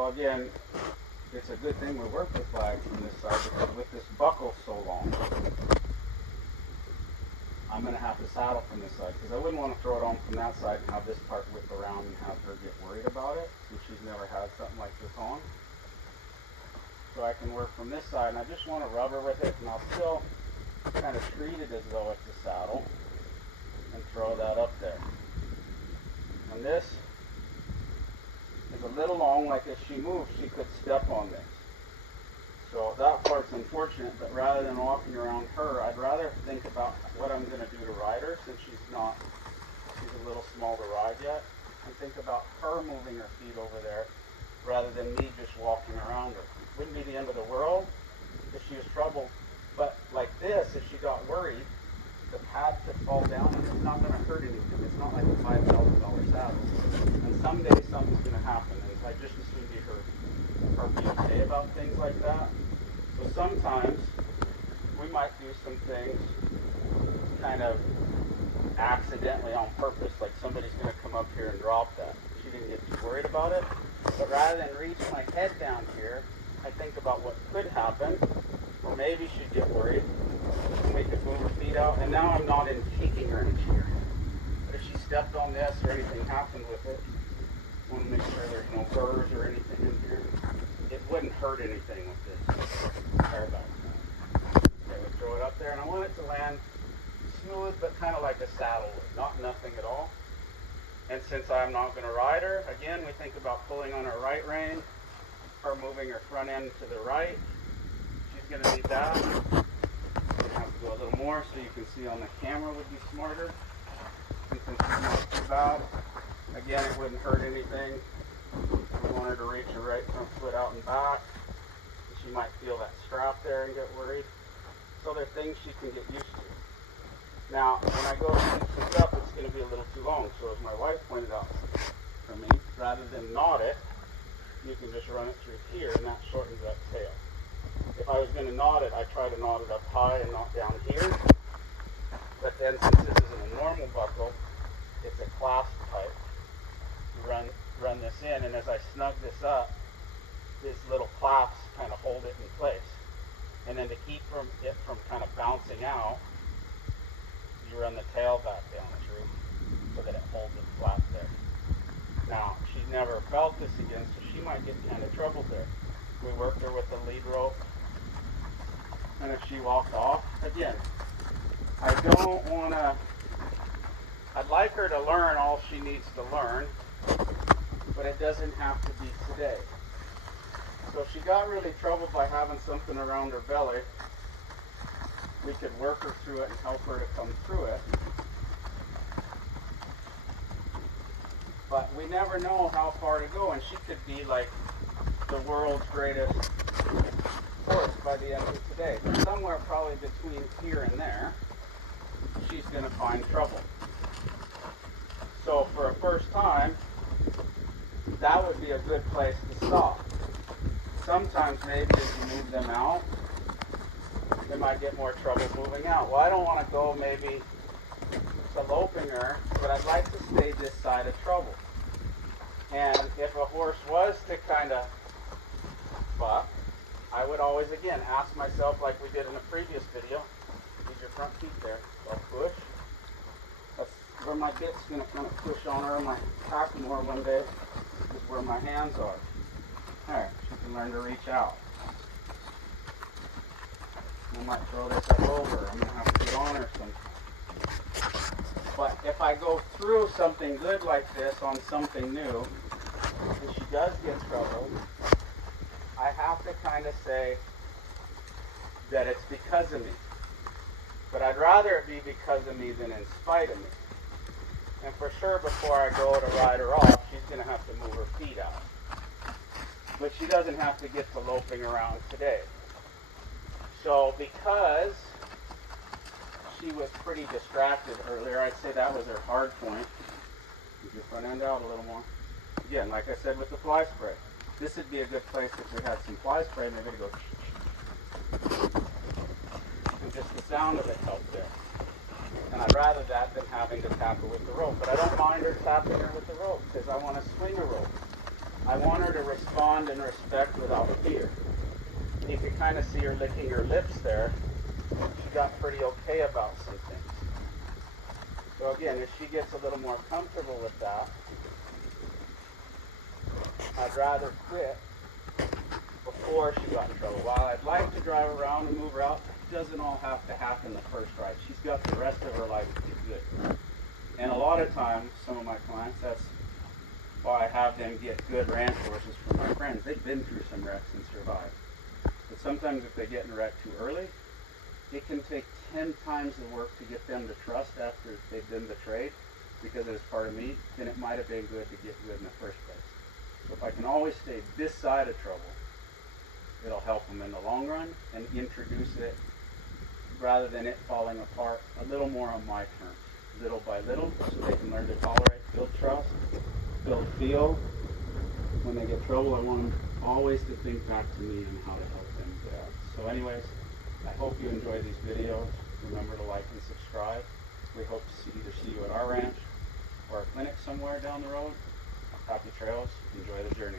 So again, it's a good thing we work with flags from this side because with this buckle so long, I'm going to have to saddle from this side because I wouldn't want to throw it on from that side and have this part whip around and have her get worried about it since she's never had something like this on. So I can work from this side, and I just want to rubber with it, and I'll still kind of treat it as though it's a saddle and throw that up there. And this is a little long, like as she moves, she could step on this. So that part's unfortunate, but rather than walking around her, I'd rather think about what I'm going to do to ride her since she's a little small to ride yet, and think about her moving her feet over there rather than me just walking around her. Wouldn't be the end of the world if she was troubled, but like this, if she got worried, the pad could fall down and it's not going to hurt anything. It's not like a $5,000 saddle. And someday something's going to happen, and I just assume you heard her be okay about things like that. So sometimes we might do some things kind of accidentally on purpose, like somebody's going to come up here and drop that. She didn't get too worried about it, but rather than reach my head down here, I think about what could happen, or maybe she'd get worried, and we could move her feet out, and now I'm not in taking her in here. But if she stepped on this or anything happened with it, I want to make sure there's no burrs or anything in here. It wouldn't hurt anything with this bareback. Okay, we throw it up there, and I want it to land smooth, but kind of like a saddle would, not nothing at all. And since I'm not going to ride her, again, we think about pulling on her right rein, her moving her front end to the right. She's going to need that. I'm going to have to go a little more so you can see on the camera would be smarter. And since she's not too bad, again, it wouldn't hurt anything. We want her to reach her right front foot out and back. She might feel that strap there and get worried. So there are things she can get used to. Now, when I go to stitch this up, it's going to be a little too long. So as my wife pointed out for me, rather than knot it, you can just run it through here, and that shortens that tail. If I was going to knot it, I try to knot it up high and not down here. But then, since this isn't a normal buckle, it's a clasp type. You run this in, and as I snug this up, these little clasps kind of hold it in place. And then to keep it from kind of bouncing out, you run the tail back down through so that it holds it flat there. Now, she's never felt this again, so she might get kind of troubled there. We worked her with the lead rope, and if she walked off, again, I don't want to, I'd like her to learn all she needs to learn, but it doesn't have to be today. So if she got really troubled by having something around her belly, we could work her through it and help her to come through it. But we never know how far to go, and she could be like the world's greatest horse by the end of today. But somewhere probably between here and there, she's going to find trouble. So for a first time, that would be a good place to stop. Sometimes maybe as you move them out, they might get more trouble moving out. Well, I don't want to go maybe to loping her, but I'd like to stay this side of trouble. And if a horse was to kind of buck, I would always, again, ask myself, like we did in the previous video, use your front feet there. So push. That's where my bit's going to kind of push on her. My pack more one day is where my hands are. All right, she can learn to reach out. I might throw this up over. I'm going to have to get on her sometime. But if I go through something good like this on something new, and she does get troubled, I have to kind of say that it's because of me. But I'd rather it be because of me than in spite of me. And for sure, before I go to ride her off, she's going to have to move her feet out. But she doesn't have to get to loping around today. So because she was pretty distracted earlier, I'd say that was her hard point. Move your front end out a little more. Again, like I said with the fly spray, this would be a good place if we had some fly spray, maybe to go. And just the sound of it helped there. And I'd rather that than having to tap her with the rope. But I don't mind her tapping her with the rope because I want to swing a rope. I want her to respond and respect without fear. You can kind of see her licking her lips there. She got pretty okay about some things. So again, if she gets a little more comfortable with that, I'd rather quit before she got in trouble. While I'd like to drive around and move her out, it doesn't all have to happen the first ride. She's got the rest of her life to get good. And a lot of times, some of my clients, that's why I have them get good ranch horses from my friends. They've been through some wrecks and survived. But sometimes if they get in a wreck too early, it can take 10 times the work to get them to trust after they've been betrayed because it was part of me, then it might have been good to get good in the first place. So if I can always stay this side of trouble, it'll help them in the long run and introduce it rather than it falling apart a little more on my terms, little by little, so they can learn to tolerate, build trust, build feel. When they get trouble, I want them always to think back to me and how to help them get out. So anyways, I hope you enjoy these videos. Remember to like and subscribe. We hope to either see you at our ranch or a clinic somewhere down the road. Happy trails. Enjoy the journey.